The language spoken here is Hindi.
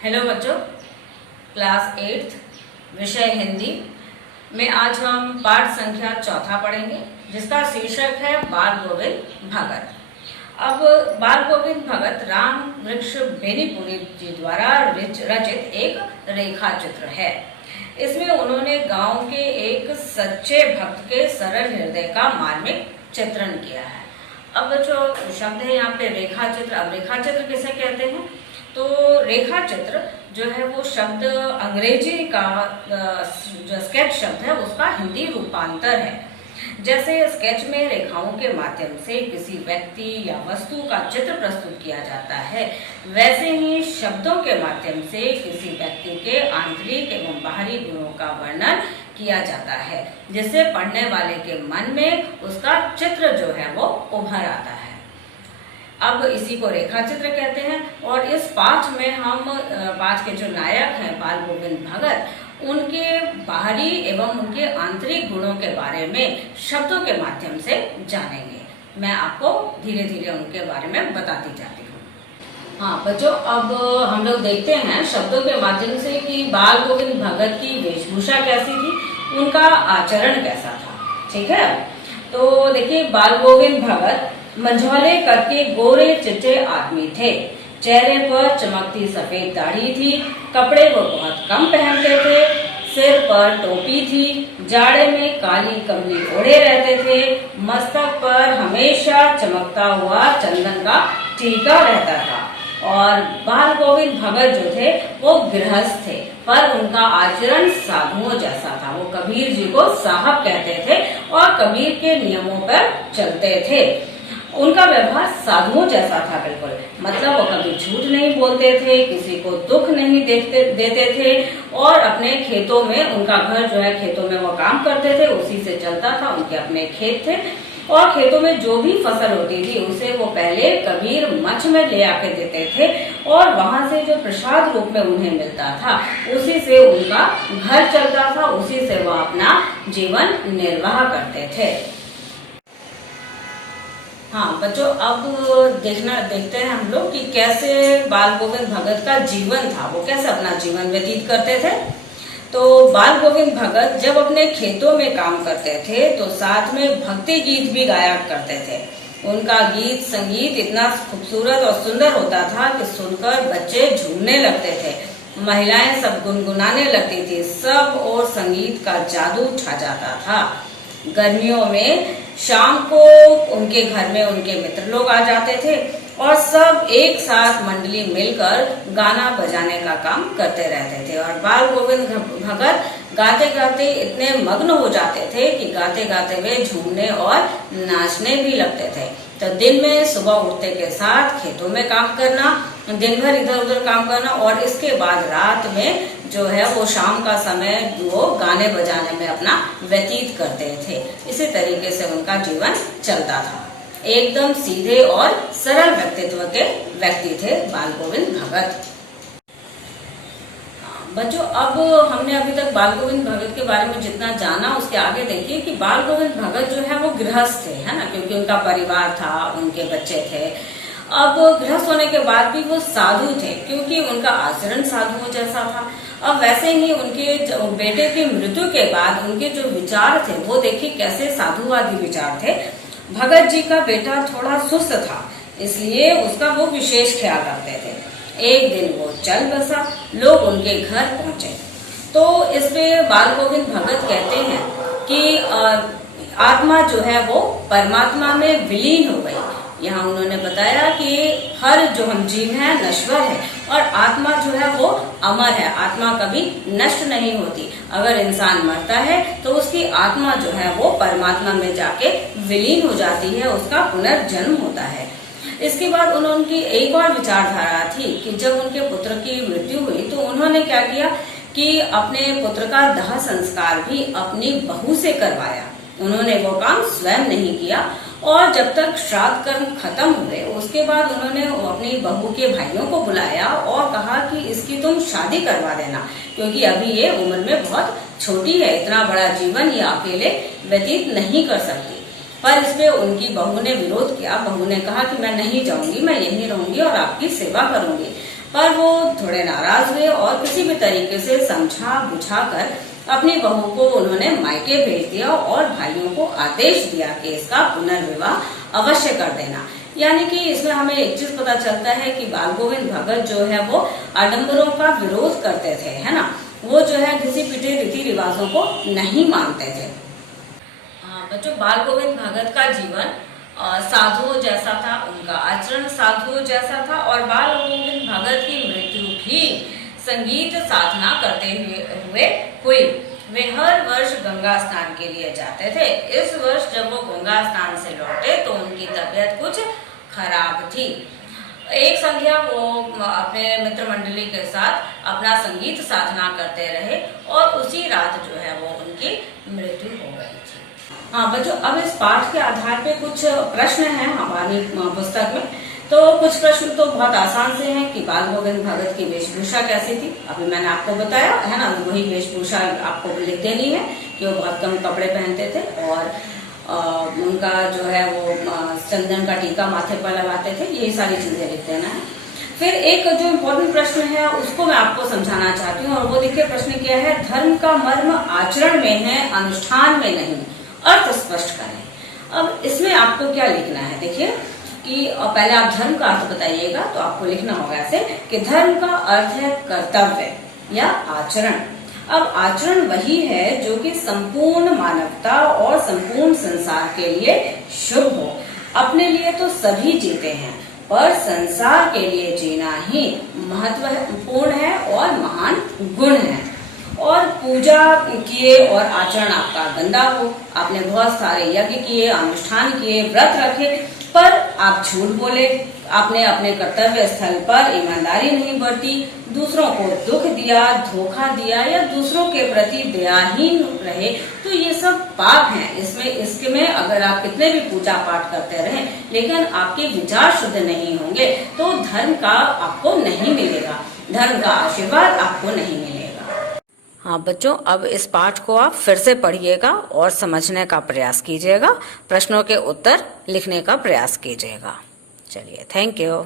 हेलो बच्चों, क्लास 8 विषय हिंदी में आज हम पाठ संख्या चौथा पढ़ेंगे, जिसका शीर्षक है बाल गोविंद भगत। अब बाल गोविंद भगत राम वृक्ष बेनीपुरी जी द्वारा रचित एक रेखा चित्र है। इसमें उन्होंने गांव के एक सच्चे भक्त के सरल हृदय का मार्मिक चित्रण किया है। अब जो शब्द है यहाँ पे रेखा चित्र। अब रेखा चित्र किसे कहते हैं? तो रेखा चित्र जो है वो शब्द अंग्रेजी का जो स्केच शब्द है उसका हिंदी रूपांतर है। जैसे स्केच में रेखाओं के माध्यम से किसी व्यक्ति या वस्तु का चित्र प्रस्तुत किया जाता है, वैसे ही शब्दों के माध्यम से किसी व्यक्ति के आंतरिक एवं बाहरी गुणों का वर्णन किया जाता है, जिससे पढ़ने वाले के मन में उसका चित्र जो है वो उभर आता है। अब इसी को रेखा चित्र कहते हैं। और इस पाठ में हम पाठ के जो नायक हैं बाल गोविंद भगत, उनके बाहरी एवं उनके आंतरिक गुणों के बारे में शब्दों के माध्यम से जानेंगे। मैं आपको धीरे धीरे उनके बारे में बताती जाती हूँ। हाँ बच्चों, अब हम लोग देखते हैं शब्दों के माध्यम से कि बाल गोविंद भगत की वेशभूषा कैसी थी, उनका आचरण कैसा था। ठीक है, तो देखिए, बाल गोविंद भगत मंझौले करके गोरे चिट्टे आदमी थे। चेहरे पर चमकती सफेद दाढ़ी थी। कपड़े वो बहुत कम पहनते थे। सिर पर टोपी थी। जाड़े में काली कमली ओढ़े रहते थे। मस्तक पर हमेशा चमकता हुआ चंदन का टीका रहता था। और बाल गोविंद भगत जो थे वो गृहस्थ थे, पर उनका आचरण साधुओं जैसा था। वो कबीर जी को साहब कहते थे और कबीर के नियमों पर चलते थे। उनका व्यवहार साधुओं जैसा था बिल्कुल। मतलब वो कभी झूठ नहीं बोलते थे, किसी को दुख नहीं देते थे। और अपने खेतों में, उनका घर जो है खेतों में वो काम करते थे, उसी से चलता था। उनके अपने खेत थे और खेतों में जो भी फसल होती थी उसे वो पहले कबीर मच में ले आके देते थे और वहां से जो प्रसाद रूप में उन्हें मिलता था उसी से उनका घर चलता था, उसी से वो अपना जीवन निर्वाह करते थे। हाँ बच्चों, अब देखते हैं हम लोग कि कैसे बाल गोविंद भगत का जीवन था, वो कैसे अपना जीवन व्यतीत करते थे। तो बाल गोविंद भगत जब अपने खेतों में काम करते थे तो साथ में भक्ति गीत भी गाया करते थे। उनका गीत संगीत इतना खूबसूरत और सुंदर होता था कि सुनकर बच्चे झूमने लगते थे, महिलाएं सब गुनगुनाने लगती थी। सब और संगीत का जादू छा जाता था। गर्मियों में शाम को उनके घर में उनके मित्र लोग आ जाते थे और सब एक साथ मंडली मिलकर गाना बजाने का काम करते रहते थे। और बाल गोविंद भगत गाते गाते इतने मग्न हो जाते थे कि गाते गाते वे झूमने और नाचने भी लगते थे। तो दिन में सुबह उठते के साथ खेतों में काम करना, दिन भर इधर उधर काम करना, और इसके बाद रात में जो है वो शाम का समय वो गाने बजाने में अपना व्यतीत करते थे। इसी तरीके से उनका जीवन चलता था। एकदम सीधे और सरल व्यक्तित्व के व्यक्ति थे बाल गोविंद भगत। बच्चों, अब हमने अभी तक बाल गोविंद भगत के बारे में जितना जाना, उसके आगे देखिए कि बाल गोविंद भगत जो है वो गृहस्थ थे, है ना, क्योंकि उनका परिवार था, उनके बच्चे थे। अब गृहस्थ होने के बाद भी वो साधु थे, क्योंकि उनका आचरण साधुओं जैसा था। अब वैसे ही उनके बेटे की मृत्यु के बाद उनके जो विचार थे वो देखिए कैसे साधुवादी विचार थे। भगत जी का बेटा थोड़ा सुस्त था, इसलिए उसका वो विशेष ख्याल रखते थे। एक दिन वो चल बसा, लोग उनके घर पहुंचे। तो इसमें बाल गोविंद भगत कहते हैं कि आत्मा जो है वो परमात्मा में विलीन हो गई। यहाँ उन्होंने बताया कि हर जो हम जीव है नश्वर है और आत्मा जो है वो अमर है। आत्मा कभी नष्ट नहीं होती। अगर इंसान मरता है तो उसकी आत्मा जो है वो परमात्मा में जाके विलीन हो जाती है, उसका पुनर्जन्म होता है। इसके बाद उनकी एक और विचारधारा थी कि जब उनके पुत्र की मृत्यु हुई तो उन्होंने क्या किया कि अपने पुत्र का दाह संस्कार भी अपनी बहू से करवाया। उन्होंने वो काम स्वयं नहीं किया और जब तक श्राद्ध कर्म खत्म हुए उसके बाद उन्होंने अपनी बहू के भाइयों को बुलाया और कहा कि इसकी तुम शादी करवा देना, क्योंकि अभी ये उम्र में बहुत छोटी है, इतना बड़ा जीवन ये अकेले व्यतीत नहीं कर सकती। पर इसमें उनकी बहू ने विरोध किया। बहू ने कहा कि मैं नहीं जाऊंगी, मैं यहीं रहूंगी और आपकी सेवा करूंगी। पर वो थोड़े नाराज हुए और किसी भी तरीके से समझा बुझा कर अपनी बहू को उन्होंने मायके भेज दिया और भाइयों को आदेश दिया कि इसका पुनर्विवाह अवश्य कर देना। यानी कि इसमें हमें एक चीज पता चलता है कि बाल गोविंद भगत जो है वो आडंबरों का विरोध करते थे, है ना। वो जो है घिसी पिटे रीति रिवाजों को नहीं मानते थे। बच्चों, बाल गोविंद भगत का जीवन साधुओं जैसा था, उनका आचरण साधुओं जैसा था और बाल गोविंद भगत की मृत्यु भी संगीत साधना करते हुए हुई। वे हर वर्ष गंगा स्नान के लिए जाते थे। इस वर्ष जब वो गंगा स्नान से लौटे तो उनकी तबीयत कुछ खराब थी। एक संध्या वो अपने मित्र मंडली के साथ अपना संगीत साधना करते रहे और उसी रात जो है वो उनकी मृत्यु हो गई थी। हाँ बच्चों, अब इस पाठ के आधार पे कुछ प्रश्न हैं हमारी पुस्तक में। तो कुछ प्रश्न तो बहुत आसान से हैं कि बाल गोविंद भगत की वेशभूषा कैसी थी। अभी मैंने आपको बताया है ना, वही वेशभूषा आपको लिख देनी है कि वो बहुत कम कपड़े पहनते थे और उनका जो है वो चंदन का टीका माथे पर लगाते थे। यही सारी चीजें लिख देना है। फिर एक जो इम्पोर्टेंट प्रश्न है उसको मैं आपको समझाना चाहती हूँ और वो देखिए प्रश्न क्या है, धर्म का मर्म आचरण में है, अनुष्ठान में नहीं, अर्थ स्पष्ट करें। अब इसमें आपको क्या लिखना है, देखिए कि पहले आप धर्म का अर्थ बताइएगा। तो आपको लिखना होगा ऐसे कि धर्म का अर्थ है कर्तव्य या आचरण। अब आचरण वही है जो कि संपूर्ण मानवता और संपूर्ण संसार के लिए शुभ हो। अपने लिए तो सभी जीते हैं पर संसार के लिए जीना ही महत्वपूर्ण है और महान गुण है। और पूजा किए और आचरण आपका गंदा हो, आपने बहुत सारे यज्ञ किए, अनुष्ठान किए, व्रत रखे, पर आप झूठ बोले, आपने अपने कर्तव्य स्थल पर ईमानदारी नहीं बरती, दूसरों को दुख दिया, धोखा दिया या दूसरों के प्रति दयाहीन रहे, तो ये सब पाप हैं। इसमें अगर आप कितने भी पूजा पाठ करते रहें लेकिन आपके विचार शुद्ध नहीं होंगे तो धर्म का आपको नहीं मिलेगा, धर्म का आशीर्वाद आपको नहीं मिलेगा। हाँ बच्चों, अब इस पाठ को आप फिर से पढ़िएगा और समझने का प्रयास कीजिएगा, प्रश्नों के उत्तर लिखने का प्रयास कीजिएगा। चलिए, थैंक यू।